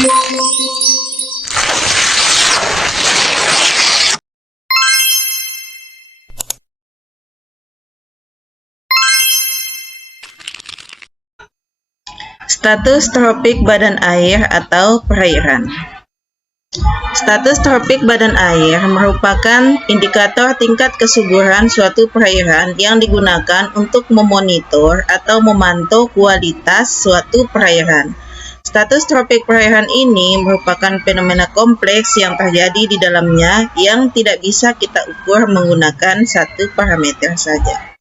Status tropik badan air atau perairan. Status tropik badan air merupakan indikator tingkat kesuburan suatu perairan yang digunakan untuk memonitor atau memantau kualitas suatu perairan. Status tropik perairan ini merupakan fenomena kompleks yang terjadi di dalamnya yang tidak bisa kita ukur menggunakan satu parameter saja.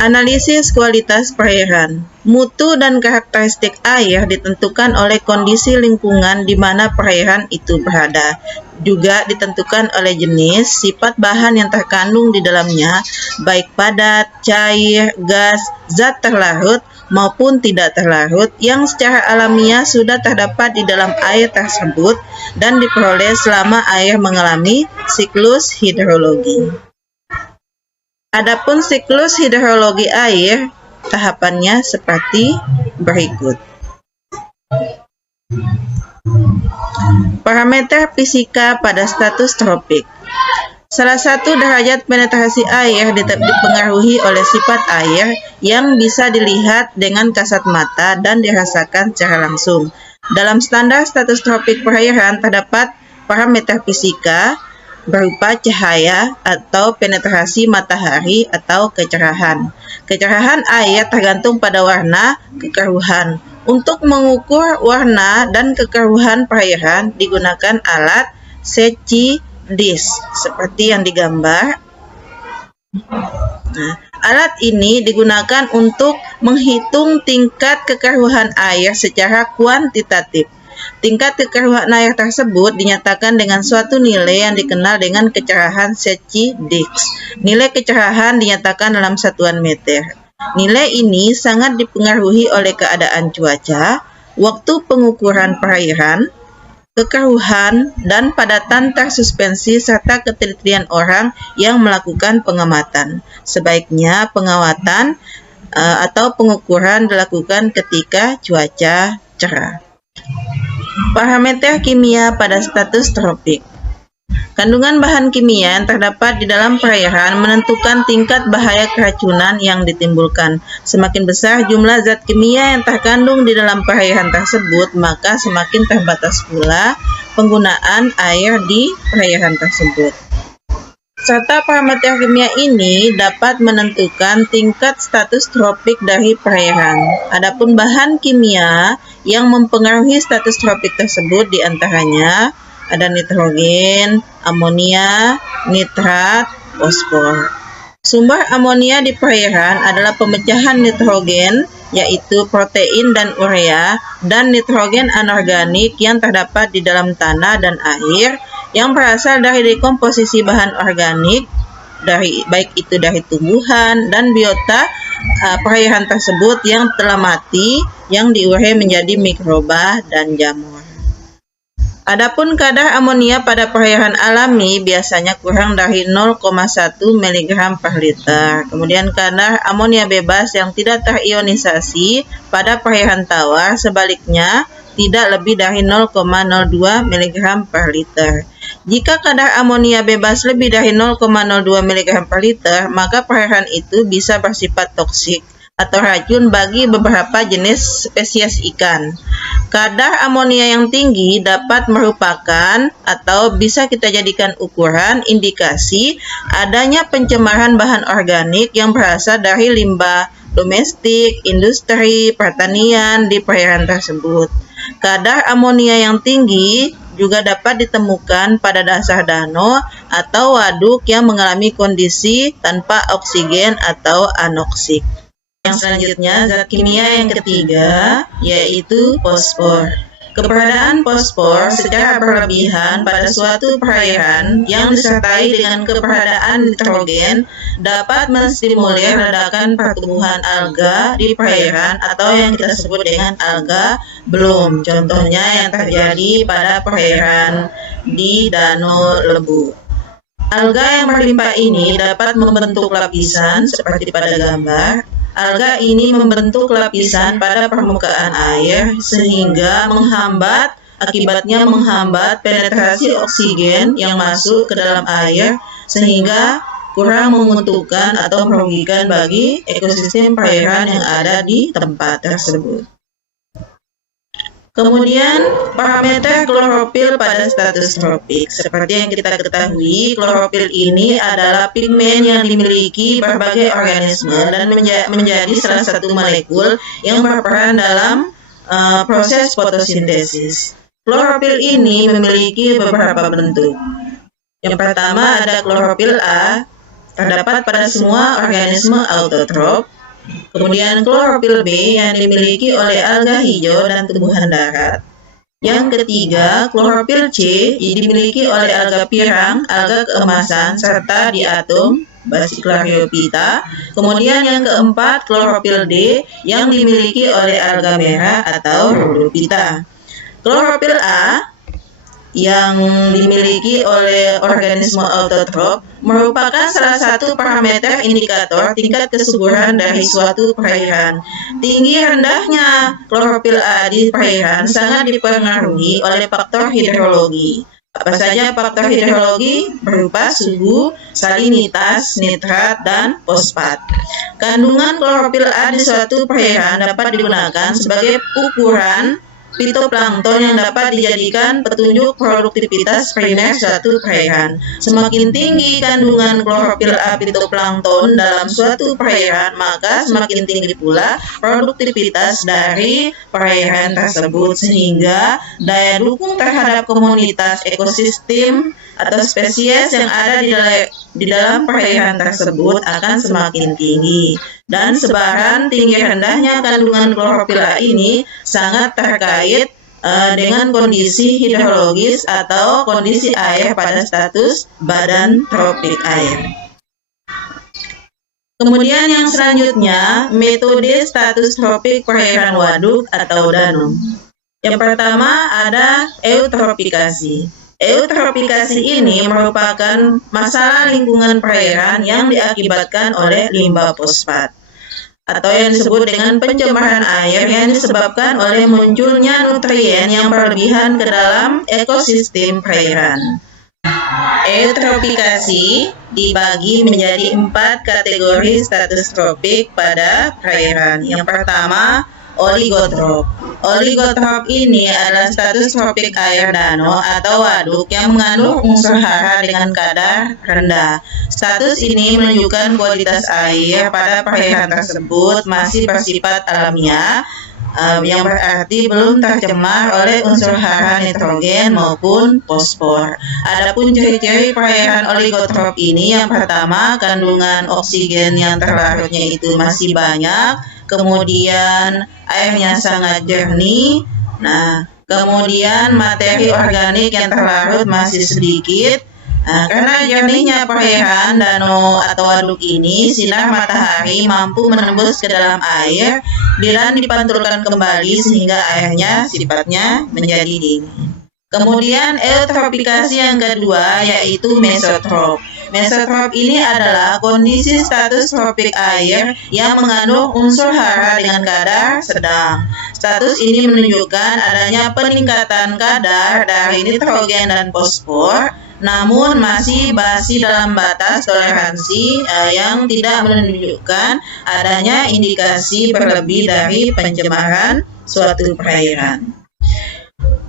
Analisis kualitas perairan. Mutu dan karakteristik air ditentukan oleh kondisi lingkungan di mana perairan itu berada. Juga ditentukan oleh jenis, sifat bahan yang terkandung di dalamnya, baik padat, cair, gas, zat terlarut, maupun tidak terlarut yang secara alamiah sudah terdapat di dalam air tersebut dan diperoleh selama air mengalami siklus hidrologi. Adapun siklus hidrologi air, tahapannya seperti berikut. Parameter fisika pada status tropik. Salah satu derajat penetrasi air dipengaruhi oleh sifat air yang bisa dilihat dengan kasat mata dan dirasakan secara langsung. Dalam standar status tropik perairan terdapat parameter fisika berupa cahaya atau penetrasi matahari atau kecerahan. Kecerahan air tergantung pada warna kekeruhan. Untuk mengukur warna dan kekeruhan perairan digunakan alat Secchi disk seperti yang digambar. Alat ini digunakan untuk menghitung tingkat kekeruhan air secara kuantitatif. Tingkat kekeruhan air tersebut dinyatakan dengan suatu nilai yang dikenal dengan kecerahan Secchi disk. Nilai kecerahan dinyatakan dalam satuan meter. Nilai ini sangat dipengaruhi oleh keadaan cuaca, waktu pengukuran perairan, kekeruhan, dan padatan tersuspensi serta ketelitian orang yang melakukan pengamatan. Sebaiknya pengamatan atau pengukuran dilakukan ketika cuaca cerah. Parameter kimia pada status tropik. Kandungan bahan kimia yang terdapat di dalam perairan menentukan tingkat bahaya keracunan yang ditimbulkan. Semakin besar jumlah zat kimia yang terkandung di dalam perairan tersebut, maka semakin terbatas pula penggunaan air di perairan tersebut. Serta parameter kimia ini dapat menentukan tingkat status tropik dari perairan. Adapun bahan kimia yang mempengaruhi status tropik tersebut diantaranya ada nitrogen, amonia, nitrat, fosfor. Sumber amonia di perairan adalah pemecahan nitrogen, yaitu protein dan urea, dan nitrogen anorganik yang terdapat di dalam tanah dan air yang berasal dari dekomposisi bahan organik, baik itu dari tumbuhan dan biota perairan tersebut yang telah mati, yang diurai menjadi mikroba dan jamur. Adapun kadar amonia pada perairan alami biasanya kurang dari 0,1 mg per liter. Kemudian kadar amonia bebas yang tidak terionisasi pada perairan tawar sebaliknya tidak lebih dari 0,02 mg per liter. Jika kadar amonia bebas lebih dari 0,02 mg per liter, maka perairan itu bisa bersifat toksik atau racun bagi beberapa jenis spesies ikan. Kadar amonia yang tinggi dapat merupakan atau bisa kita jadikan ukuran indikasi adanya pencemaran bahan organik yang berasal dari limbah domestik, industri, pertanian di perairan tersebut. Kadar amonia yang tinggi juga dapat ditemukan pada dasar danau atau waduk yang mengalami kondisi tanpa oksigen atau anoksik. Yang selanjutnya, zat kimia yang ketiga, yaitu fosfor. Keberadaan fosfor secara berlebihan pada suatu perairan yang disertai dengan keberadaan nitrogen dapat menstimulir ledakan pertumbuhan alga di perairan atau yang kita sebut dengan alga bloom. Contohnya yang terjadi pada perairan di Danau Lebu. Alga yang berlimpah ini dapat membentuk lapisan seperti pada gambar. alga ini membentuk lapisan pada permukaan air sehingga akibatnya menghambat penetrasi oksigen yang masuk ke dalam air sehingga kurang menguntungkan atau merugikan bagi ekosistem perairan yang ada di tempat tersebut. Kemudian, parameter klorofil pada status tropik. Seperti yang kita ketahui, klorofil ini adalah pigmen yang dimiliki berbagai organisme dan menjadi salah satu molekul yang berperan dalam proses fotosintesis. Klorofil ini memiliki beberapa bentuk. Yang pertama ada klorofil A, terdapat pada semua organisme autotrof. Kemudian klorofil B yang dimiliki oleh alga hijau dan tumbuhan darat. Yang ketiga, klorofil C dimiliki oleh alga pirang, alga keemasan, serta diatom Basiklariophyta. Kemudian yang keempat, klorofil D yang dimiliki oleh alga merah atau Rhodophyta. Klorofil A yang dimiliki oleh organisme autotrof merupakan salah satu parameter indikator tingkat kesuburan dari suatu perairan. Tinggi rendahnya klorofil A di perairan sangat dipengaruhi oleh faktor hidrologi. Apa saja faktor hidrologi? Berupa suhu, salinitas, nitrat, dan fosfat. Kandungan klorofil A di suatu perairan dapat digunakan sebagai ukuran fitoplankton yang dapat dijadikan petunjuk produktivitas primer suatu perairan. Semakin tinggi kandungan klorofil A fitoplankton dalam suatu perairan, maka semakin tinggi pula produktivitas dari perairan tersebut, sehingga daya dukung terhadap komunitas ekosistem atau spesies yang ada di dalam perairan tersebut akan semakin tinggi. Dan sebaran tinggi rendahnya kandungan klorofil A ini sangat terkait dengan kondisi hidrologis atau kondisi air pada status badan tropik air. Kemudian yang selanjutnya, metode status tropik perairan waduk atau danau. Yang pertama ada eutrofikasi. Eutrofikasi ini merupakan masalah lingkungan perairan yang diakibatkan oleh limbah fosfat atau yang disebut dengan pencemaran air yang disebabkan oleh munculnya nutrien yang berlebihan ke dalam ekosistem perairan. Eutrofikasi dibagi menjadi 4 kategori status tropik pada perairan. Yang pertama, oligotrop. Oligotrop ini adalah status tropik air danau atau waduk yang mengandung unsur hara dengan kadar rendah. Status ini menunjukkan kualitas air pada perairan tersebut masih bersifat alamiah, yang berarti belum tercemar oleh unsur hara nitrogen maupun fosfor. Adapun ciri-ciri perairan oligotrop ini, yang pertama, kandungan oksigen yang terlarutnya itu masih banyak, kemudian airnya sangat jernih. Nah, kemudian materi organik yang terlarut masih sedikit. Nah, karena jernihnya perairan danau atau waduk ini, sinar matahari mampu menembus ke dalam air dan dipantulkan kembali sehingga airnya sifatnya menjadi dingin. Kemudian eutrofikasi yang kedua yaitu mesotrop. Mesotrop ini adalah kondisi status tropik air yang mengandung unsur hara dengan kadar sedang. Status ini menunjukkan adanya peningkatan kadar dari nitrogen dan fosfor, namun masih dalam batas toleransi yang tidak menunjukkan adanya indikasi berlebih dari pencemaran suatu perairan.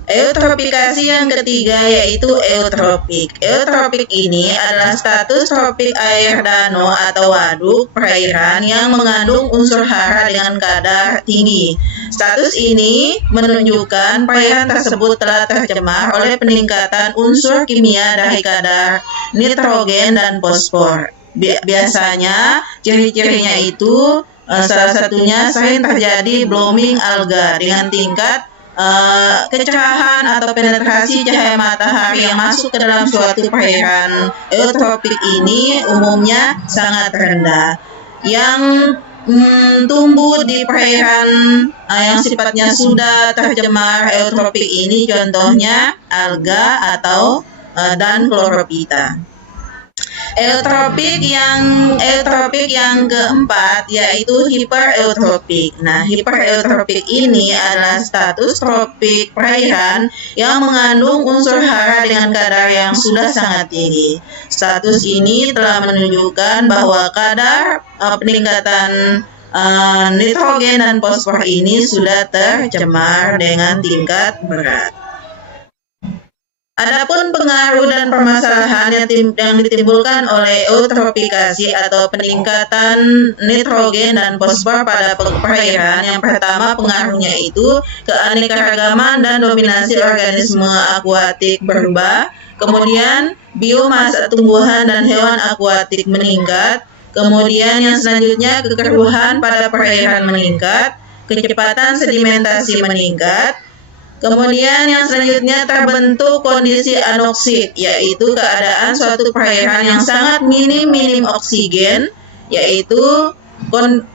Eutrofikasi yang ketiga yaitu eutropik. Eutropik ini adalah status tropik air danau atau waduk perairan yang mengandung unsur hara dengan kadar tinggi. Status ini menunjukkan perairan tersebut telah tercemar oleh peningkatan unsur kimia dari kadar nitrogen dan fosfor. Biasanya ciri-cirinya itu salah satunya sering terjadi blooming alga dengan tingkat kecerahan atau penetrasi cahaya matahari yang masuk ke dalam suatu perairan eutropik ini umumnya sangat rendah. Yang tumbuh di perairan yang sifatnya sudah tercemar eutropik ini contohnya alga atau dan chlorophyta. Eutropik yang keempat yaitu hipereutropik. Nah, hipereutropik ini adalah status tropik perairan yang mengandung unsur hara dengan kadar yang sudah sangat tinggi. Status ini telah menunjukkan bahwa kadar peningkatan nitrogen dan fosfor ini sudah tercemar dengan tingkat berat. Adapun pengaruh dan permasalahan yang ditimbulkan oleh eutrofikasi atau peningkatan nitrogen dan fosfor pada perairan, yang pertama pengaruhnya itu keanekaragaman dan dominasi organisme akuatik berubah, kemudian biomasa tumbuhan dan hewan akuatik meningkat, kemudian yang selanjutnya kekeruhan pada perairan meningkat, kecepatan sedimentasi meningkat. Kemudian yang selanjutnya terbentuk kondisi anoksik, yaitu keadaan suatu perairan yang sangat minim oksigen, yaitu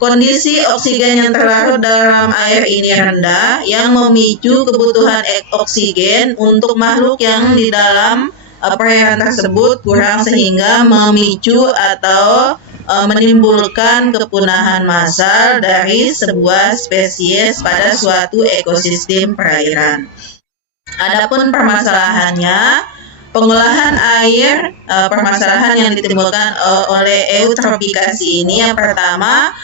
kondisi oksigen yang terlarut dalam air ini rendah, yang memicu kebutuhan oksigen untuk makhluk yang di dalam perairan tersebut kurang, sehingga memicu atau menimbulkan kepunahan massal dari sebuah spesies pada suatu ekosistem perairan. Adapun permasalahannya, pengolahan air, permasalahan yang ditimbulkan oleh eutrofikasi ini, yang pertama,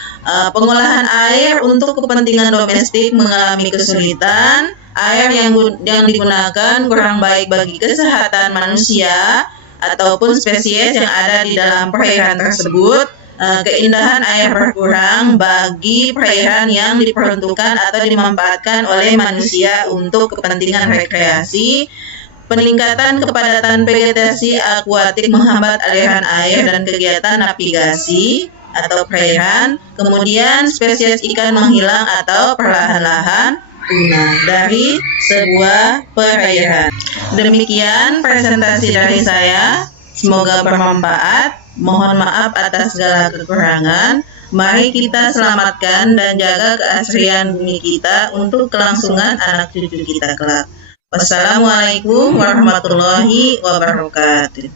pengolahan air untuk kepentingan domestik mengalami kesulitan, air yang digunakan kurang baik bagi kesehatan manusia ataupun spesies yang ada di dalam perairan tersebut, keindahan air berkurang bagi perairan yang diperuntukkan atau dimanfaatkan oleh manusia untuk kepentingan rekreasi, peningkatan kepadatan vegetasi akuatik menghambat aliran air dan kegiatan navigasi atau perairan, kemudian spesies ikan menghilang atau perlahan-lahan punah dari sebuah perairan. Demikian presentasi dari saya, semoga bermanfaat. Mohon maaf atas segala kekurangan. Mari kita selamatkan dan jaga keasrian bumi kita untuk kelangsungan anak cucu kita kelak. Wassalamualaikum warahmatullahi wabarakatuh.